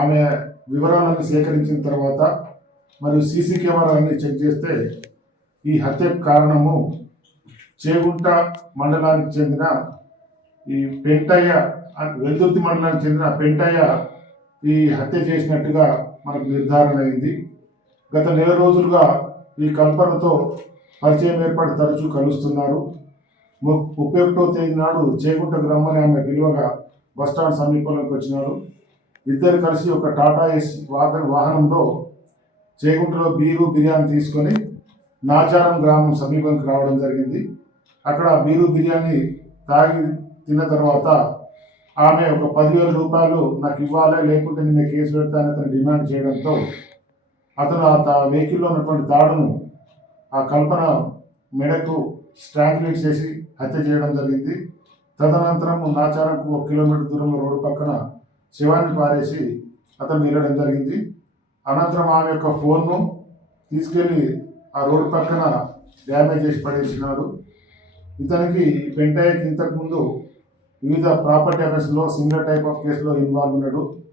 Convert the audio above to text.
ఆమె వివరాలను సేకరించిన తర్వాత మరియు సీసీ కెమెరాలన్నీ చెక్ చేస్తే ఈ హత్యకు కారణము చేగుంట మండలానికి చెందిన ఈ పెంటయ్య, వెల్దుర్తి మండలానికి చెందిన పెంటయ్య ఈ హత్య చేసినట్టుగా మనకు నిర్ధారణ అయింది. గత నెల రోజులుగా ఈ కల్పనతో పరిచయం ఏర్పడి తరచూ కలుస్తున్నారు. 31వ తేదీ నాడు చేగుంట గ్రామాన్ని ఆమె విలువగా బస్టాండ్ సమీపంలోకి వచ్చినాడు. ఇద్దరు కలిసి ఒక టాటా ఎస్ వాహనంలో చేగుంటలో బిర్యానీ తీసుకొని నాచారం గ్రామం సమీపంకి రావడం జరిగింది. అక్కడ బిర్యానీ తాగి తిన్న తర్వాత ఆమె ఒక 10,000 రూపాయలు నాకు ఇవ్వాలి, లేకుంటే నేను కేసు పెడతానని అతను డిమాండ్ చేయడంతో అతను ఆ వెహికల్లో ఉన్నటువంటి తాడును ఆ కల్పన మెడకు స్ట్రాంగ్యులేట్ చేసి హత్య చేయడం జరిగింది. తదనంతరం నాచారంకు 1 కిలోమీటర్ దూరంలో రోడ్డు పక్కన శివాన్ని పారేసి అతను వెళ్ళడం జరిగింది. అనంతరం ఆమె యొక్క ఫోన్ను తీసుకెళ్లి ఆ రోడ్డు పక్కన డ్యామేజ్ చేసి పడేసినాడు. ఇతనికి పెంటయ్యకి ఇంతకుముందు వివిధ ప్రాపర్టీ అఫెన్స్లో సిమిలర్ టైప్ ఆఫ్ కేసులో ఇన్వాల్వ్ ఉన్నాడు.